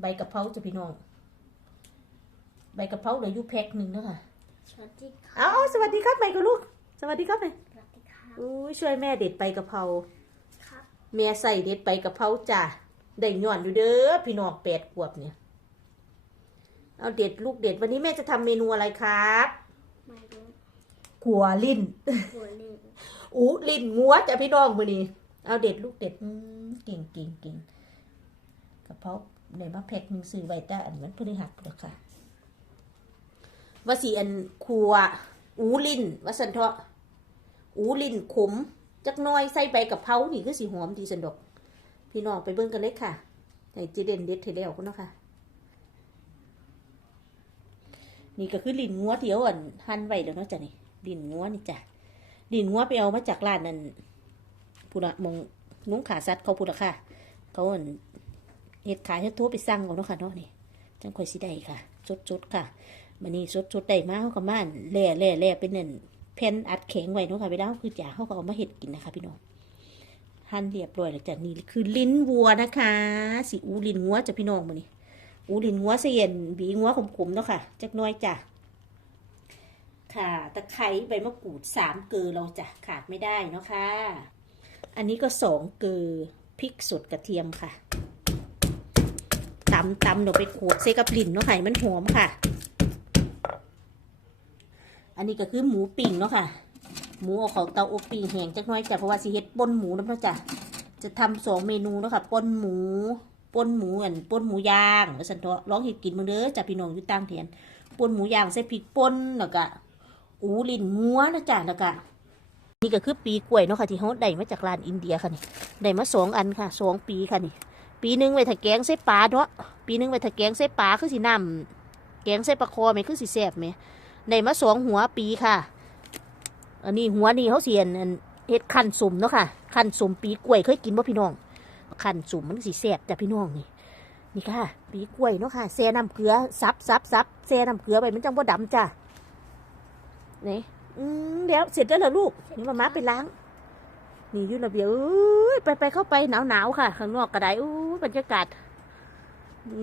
ใบกะเพราจะพี่น้อง ใบกะเพราเหลืออยู่แพ็คหนึ่งเนาะค่ะสวัสดีค่ะเอาเอาสวัสดีครับใหม่กับลูก สวัสดีครับแม่สวัสดีค่ะอุ้ยช่วยแม่เด็ดใบกะเพรา ครับแม่ใส่เด็ดใบกะเพราจ้ะได้ย้อนอยู่เด้อพี่น้องแปดขวบเนี่ย เอาเด็ดลูกเด็ดวันนี้แม่จะทำเมนูอะไรครับไม่รู้ขัวลิ้นหัวเล่นอู้ลิ้นงัวจ้ะพี่น้องมือนี้เอาเด็ดลูกเด็ดอืมเก่งเก่งเก่งกะเพรา ในมาแพ็คหนึ่งซื้อไว้แต่อันมันพฤหัสเลยค่ะว่าสีอันครัว อูลินว่าสันเถาะอูลินขมจักน้อยใส่ใบกะเพรานี่คือสีหอมดีสันดอก พี่น้องไปเบิ่งกันเลยค่ะให้เจเด่นเด็ดเทแล้วก็เนาะค่ะนี่ก็คือลินงัวเที่เอาอันหั่นไว้แล้วเนาะจ้ะนี่ลินงัวนี่จ้ะลินงัวไปเอามาจากร้านนั่นพุระมองนุ้งขาสัตว์เขาพุระค่ะ เขาอัน เฮ็ดขายให้ทั่วไปสั่งเอาเนาะค่ะเนาะนี่จังค่อยสิได้ค่ะสดๆค่ะมันนี่สดๆได้มาเขาก็มาแล่แล่แล่เป็นนั่นแผ่นอัดแข็งไว้เนาะค่ะเวลาเขาคือจ่าเขาก็เอามาเห็ดกินนะคะ พี่น้องหั่นเรียบร้อยแล้วจากนี้คือลิ้นวัวนะคะสีอูลิ้นงัวจ้ะพี่น้องมันนี่อูลิ้นงัวเสียนบีงัวขมๆเนาะค่ะจักน้อยจ้ะค่ะตะไคร้ใบมะกรูดสามเกลือเราจะขาดไม่ได้เนาะค่ะ อันนี้ก็สองเกลือพริกสดกระเทียมค่ะำตำลงไปขวดใส่กับลิ้นเนาะค่ะให้มันหอมค่ะ อันนี้ก็คือหมูปิ้งเนาะค่ะ หมูเอาเขาเตาอบปิ้งแห้งจักน้อยจ้ะเพราะว่าสิเฮ็ดป่นหมูน้ำเนาจ้ะจะทำสองเมนูเนาะค่ะป่นหมูป่นหมูอันป่นหมูย่างสันเถาะลองเฮ็ดกินมึงเด้อจ้ะพี่น้องอยู่ต่างแดนป่นหมูย่างใส่พริกป่นแล้วก็อูลิ้นงัวนะจ้ะแล้วก็นี่ก็คือปีกล้วยเนาะค่ะที่เขาได้มาจากร้านอินเดียค่ะนี่ได้มาสองอันค่ะสองปีค่ะนี่ ปีหนึงไว้ถ้าแกงใส่ปลาเนาะปีหนึงไว้ถ้าแกงใส่ปลาคือสิน้ำแกงใส่ปลาคอไหมคือสิแซ่บไหมได้มาสองหัวปีค่ะ อันนี้หัวนี่เขาเสียนเฮ็ดขันสุ่มเนาะค่ะขันสุ่มปีกล้วยเคยกินบ่พี่น้องขันสุ่มมันสีแซ่บจ้ะพี่น้องนี่นี่ค่ะ ปีกล้วยเนาะค่ะแซ่น้ำเกลือซับซับซับแซ่น้ำเกลือไปมันจังบ่ดำจ้ะนี่อืมเดี๋ยวเสร็จแล้วเหรอลูกนี่มามาไปล้าง นี่อยู่ระเบียงอ้ยไปไปเข้าไปหนาวหนาวๆค่ะ ข้างนอกกระไดอู้บรรยากาศ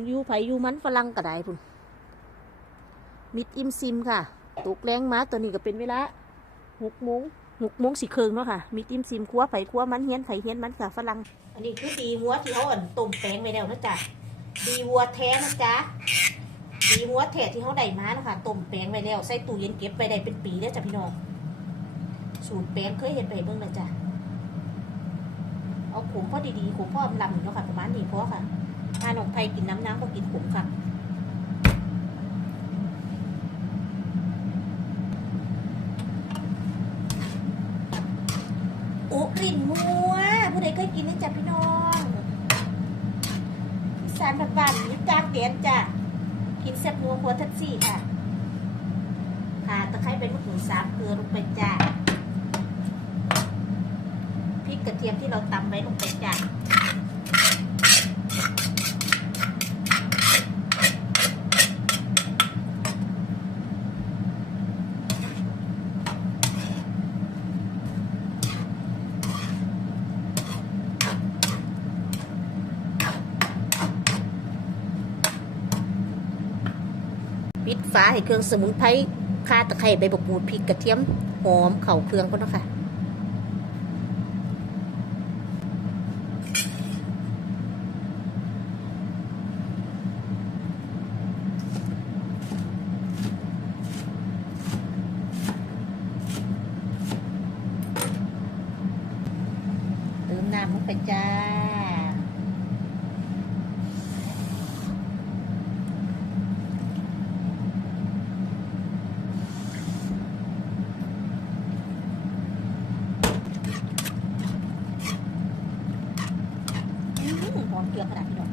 อยู่ไผอยู่มันฝรั่งกระไดพุ่นมิดอิมซิมค่ะตกแรงมาตัวนี้ก็เป็นเวลาหกโมงหกโมงสี่ครึ่งเนาะค่ะมิดอิมซิมครัวไผ่ครัวมันเฮียนไผ่เฮียนมันค่ะฝรั่ง อันนี้คือดีวัวที่เขาอ่อนต้มแป้งไว้แล้วนะจ๊ะ ดีวัวแท้นะจ๊ะ ดีวัวแท้ที่เขาได้มานะคะต้มแป้งไว้แล้วใส่ตู้เย็นเก็บไปได้เป็นปีแล้วจ้ะพี่น้อง สูตรแป้งเคยเห็นไปเบิ่งเลยจ้ะ เอาขมพอดีๆขมพอลำเนาะค่ะประมาณนี้เพราะค่ะถ้าน้องไผ่กินน้ำน้ำก็กินขมค่ะโอุกลิ่นมัวผู้ใดเคยกินนี่จ้ะพี่น้องอีสานบ้านนี่กลางเดียนจ้ะกินแซ่บนัวครัวทัดซี่ค่ะค่ะตะไคร้ใบมะกรูดสามเกลือลงไปจ้ะ กระเทียมที่เราตำไว้ลงไปจ้ะปิดฝาให้เครื่องสมุนไพรข่าตะไคร้ใบมะกรูดพริกกระเทียมหอมเข่าเครื่องก็นะค่ะ เติมน้ำลงไปจ้าอือหือหอมเกลือขนาดพี่น้อ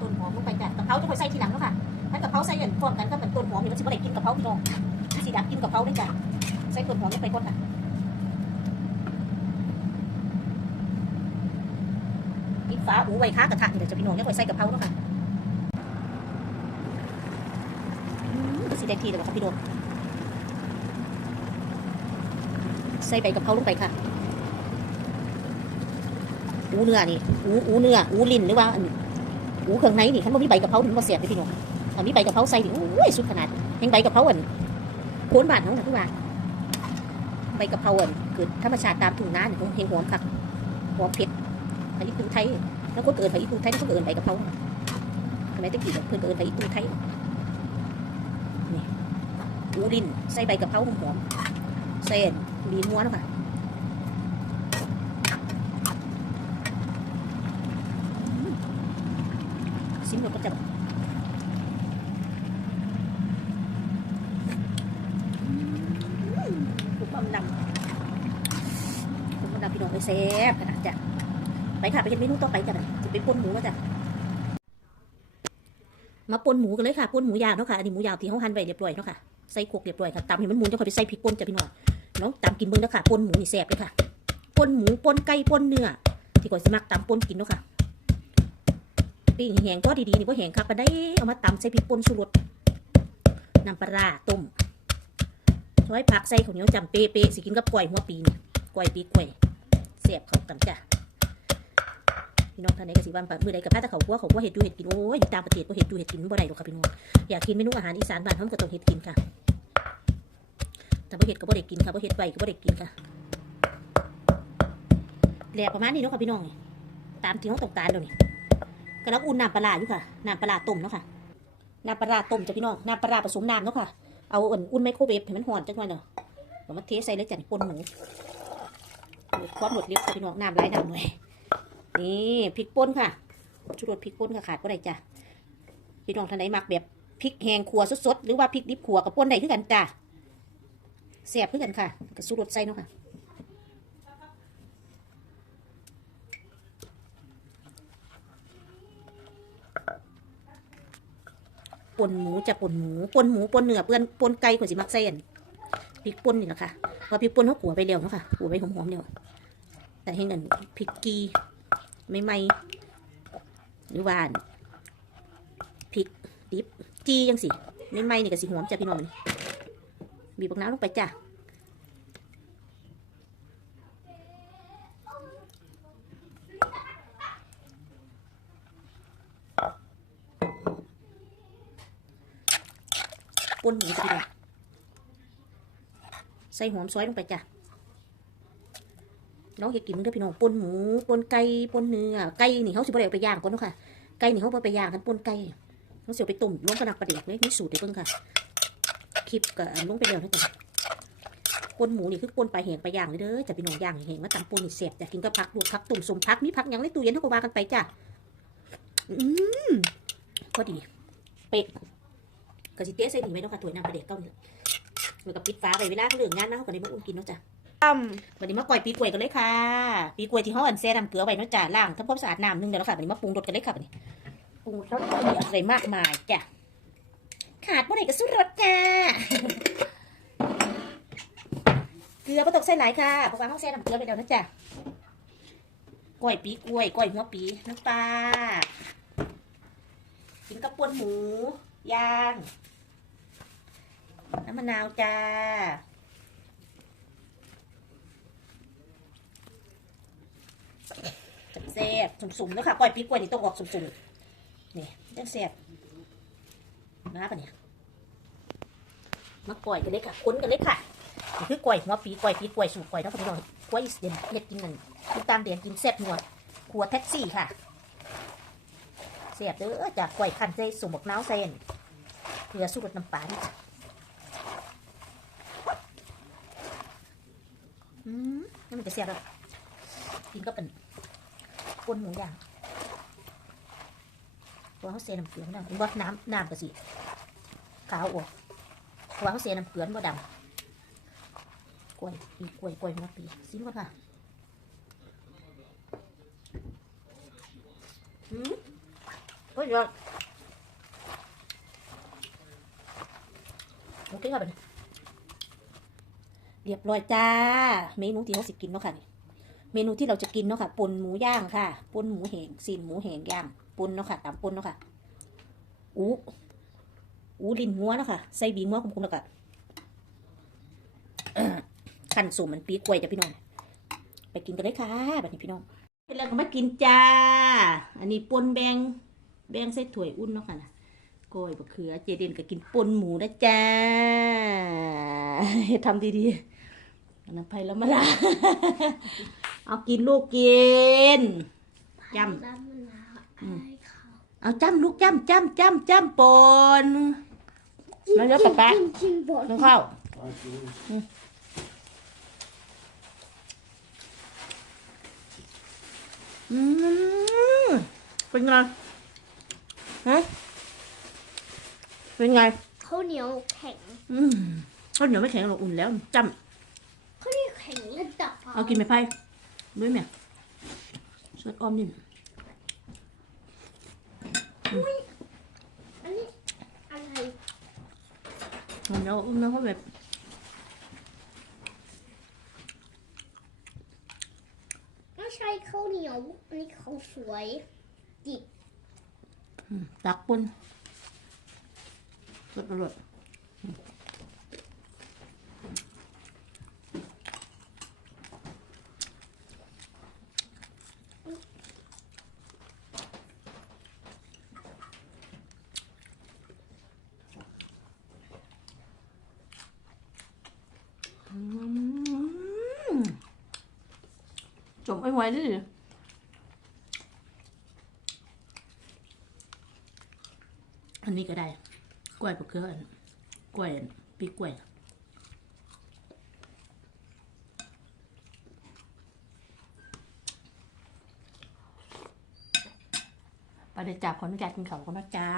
ต้นหอมลงไปจ้ะกะเพราจะไปใส่ทีหลังเนาะค่ะ ถ้ากะเพราใส่อย่างพร้อมกันก็เป็นต้นหอมนี่มันสิบ่ได้กินกะเพราพี่น้องที่สิดักกินกะเพราได้จ้ะ ใส่ต้นหอมลงไปก่อนค่ะปิด ฝาหูไว้ค้ากระทะนี่เดี๋ยวจะพี่น้องยังค่อยใส่กะเพราเนาะค่ะก็สิได้ทีเลยค่ะพี่น้องใส่ใบกะเพราลงไปค่ะ อูเนื้อนี่ อูอูเนื้อ อูลิ้นหรือว่าอันอูเครื่องในนี่คันบ่มีใบกะเพราถึงบ่เสียบเลยพี่น้องถ้ามีใบกะเพราใส่นี่โอ้ยสุดขนาดแห่งใบกะเพราอันโคนบานเขาน่ะคือว่าใบกะเพราอันเกิดธรรมชาติตามทุ่งน้าเนี่ยเฮงหอมคักหอมเผ็ดผักอีตูไทย แล้วคนเกิดผักอีตูไทยแล้วคนเกิดใบกะเพราทำไมตะกี้เพิ่อนเกิดผักอีตูไทยนี่อูลิ้นใส่ใบกะเพราหอมๆใส่อันลีนม้วนะค่ะซิมเราก็จะถูกบำดำถูกบำดำพี่น้องไปแซ่บขนาดจ้ะ ไปค่ะ ไปเห็นเมนูต่อไปจ้ะจะไปปนหมูแล้วจ้ะมาปนหมูกันเลยค่ะปนหมูยาวเนาะค่ะอันนี้หมูยาวที่เขาหั่นไว้เรียบร้อยเนาะค่ะใส่โขกเรียบร้อยค่ะตำให้มันหมุนจะค่อยไปใส่พริกป่นจ้ะพี่น้องน้องตำกินเบิ่งแล้วค่ะปนหมูนี่แซ่บเลยค่ะปนหมูปนไก่ปนเนื้อที่ก่อยสมักตำปนกินเนาะค่ะปิ้งแห้งก็ดีๆนี่พอแห้งครับมาได้เอามาตำใส่พริกป่นชูรสน้ำปลาต้มช้อยผักใส่ข้าวเหนียวจำเป๊ะๆสิกินกับกล้วยหัวปีนกล้วยปีกล้วยเสียบเข้ากันจ้ะ พี่น้องท่านใดก็สิว่ามือใดกับพ้าตะเขากัวเขากัวเห็ดอยู่เห็ดกินโอ้ยอยู่ตางประเทศก็เห็ดอยู่เห็ดกินบ่ได้หรอกค่ะพี่น้องอยากกินเมนูอาหารอีสานบ้านเขาก็ต้องเห็ดกินค่ะแต่บ่เห็ดก็บ่ได้กินค่ะบ่เห็ดไปก็บ่ได้กินค่ะแหลกประมาณนี้เนาะค่ะพี่น้องตามที่เขาต้องการเดี๋ยวนี้กำลังอุ่นน้ำปลาอยู่ค่ะน้ำปลาต้มเนาะค่ะน้ำปลาต้มจ้ะพี่น้องน้ำปลาผสมน้ำเนาะค่ะเอาอุ่นอุ่นไมโครเวฟให้มันหอนจังหน่อยเนาะเอามาเทใส่เลยจ้ะนี่ปนหมูความรวดเร็วจ้ะพี่น้องน้ำไหลน้ำหน่อย นี่พริกป่นค่ะชุดรสพริกป่นค่ะขาดก็ได้จ้ะพี่น้องท่านใดมักแบบพริกแห้งขัวสดๆหรือว่าพริกดิบขัวกับป่นได้คือกันจ้ะแซ่บคือกันค่ะกับชุดรสใส่เนาะค่ะปนหมูจะปนหมูปนหมูปนเนื้อเปื้อนปนไก่กว่าสิมักใส่อันพริกป่นนี่แหละค่ะเพราพริกป่นเขาขัวไปเร็วเนาะค่ะขัวไปหอมๆเร็วแต่ให้เงินพริกกี ไม่ไหมหรือว่านพริกดิบจียังสิไม่ไหมนี่ก็สิหอมจ้ะพี่น้องบีบบักน้ำลงไปจ้ะปนหมูจ้ะพี่น้องใส่หอมซอยลงไปจ้ะ น้องอยากกินมันก็พี่น้องปนหมูปนไก่ปนเนื้อไก่นี่เขาสิบ่ได้เอาไปย่างก่อนเนาะค่ะไก่นี่เขาไปย่างกันปนไก่เขาสิเอาไปต้มลงกระนักประเด็กเลยมีสูตรเดี๋ยวเบิ่งค่ะคลิปก็ลงไปแล้วนะจ๊ะปนหมูนี่คือปนไปลาแห้งไปย่างเลยเด้อจะพี่น้องย่างแหงมาตำปนนี่เสียบจะกินกับผักลวกผักตุ่มสมผักมีผักยังในตู้เย็นเท่ากับวากันไปจ้ะอืมพอดีเป๊ะก็สิเตะใส่นี่ไว้เนาะค่ะถ้วยน้ำประเด็กเก้านี่มันก็ปิดฝาไว้เวลาเขาเลือกงานนะเขาก็ได้มาอุ่นกินเนาะจ้ะ วันนี้มาก่อยปีกล้วยกันเลยค่ะ ปีกล้วยที่เขาอันแซ่น้ำเกลือไว้เนาะจ้ะล้างทำความสะอาดน้ำหนึงเดี๋ยวเราค่ะวันนี้มาปรุงรสกันเลยค่ะวันนี้ปรุงรสอะไรมากมายจ้ะขาดเมื่อไหร่ก็สู้รสจ้าเกลือไม่ต้งใส่หลายค่ะเพราะว่าเขาแซ่น้ำเกลือไปแล้วนะจ้ะก้อยปีกล้วยก้อยหัวปีน้ำปลากินกับปวนหมูย่างน้ำมะนาวจ้า แซ่บสุ่มๆเนาะค่ะก้อยปีกล้วยนี่ต้องออกสุ่มๆนี่จังแซ่บมาปะเนี่ยมาก้อยกันเลยค่ะคุ้นกันเลยค่ะคือก้อยหัวปีก้อยปีกล้วยสูตรก้อยนาะค่ะพี่น้องก้อยเด่นเฮ็ดกินนั่นกินตามเด่นกินแซ่บนัวครัวแท็กซี่ค่ะแซ่บเด้อจากก้อยคันใส่สมบักน้าวใส่อันเพื่อสูตรน้ำปลานี่จ้ะอืมนี่มันจะแซ่บแล้ว กินก็เป็นปนหมูย่างเพราะว่าเขาเสียน้ำเกลือมันดำว่าน้ำน้ำกะสิขาวออกเพราะว่าเขาเสียน้ำเกลือมันบ่ดำกล้วยปีกล้วยกล้วยหัวปีซิมก่อนค่ะอืมก็ยอดโอเคค่ะบัดนี้เรียบร้อยจ้า เมนูที่เขาสิกินเนาะค่ะนี่ เมนูที่เราจะกินเนาะค่ะปนหมูย่างค่ะปนหมูแหงซีนหมูแหงย่างปนเนาะค่ะตามปนเนาะค่ะอูอูลินหัวเนาะค่ะใส่บีหัวคุ้มๆแล้วก็ขั้นสูมมันปีกล้วยจ้ะพี่น้องไปกินกันเลยค่ะแบบนี้พี่น้องแล้วก็มากินจ้า อันนี้ปนแบงแบงใส่ถ้วยอุ่นเนาะค่ะนะก้อยบะเขือ เจเดนก็กินปนหมูนะจ้าทำดีๆนน้ำไผ่แล้วมาละ เอากินลูกกินยำน้ำมะนาวอะไรเขาเอาจ้ำลูกจ้ำจ้ำจ้ำจ้ำปนแล้วเดี๋ยวป๊าป๊ากินกินบดน้องข้าวอืมเป็นไงฮะเป็นไงข้าวเหนียวแข็งอืมข้าวเหนียวไม่แข็งหรอกอุ่นแล้วจ้ข้าวเหนียวแข็งระดับำเอากินไหมไพ่ ด้วยไหมสดออมนิ่มอันนี้อะไรเดี๋ยวอุ่นแล้วก็แบบไม่ใช่ข้าวเหนียวอันนี้ข้าวสวยจิบอืมตักปนสดอร่อยอืม จมไอ้ไว้ดิอันนี้ก็ได้ กล้วยปลาเกลือกล้วยปีกล้วยปเดี๋ยวจับคนไม่จับกินเขาวคนนะจ้า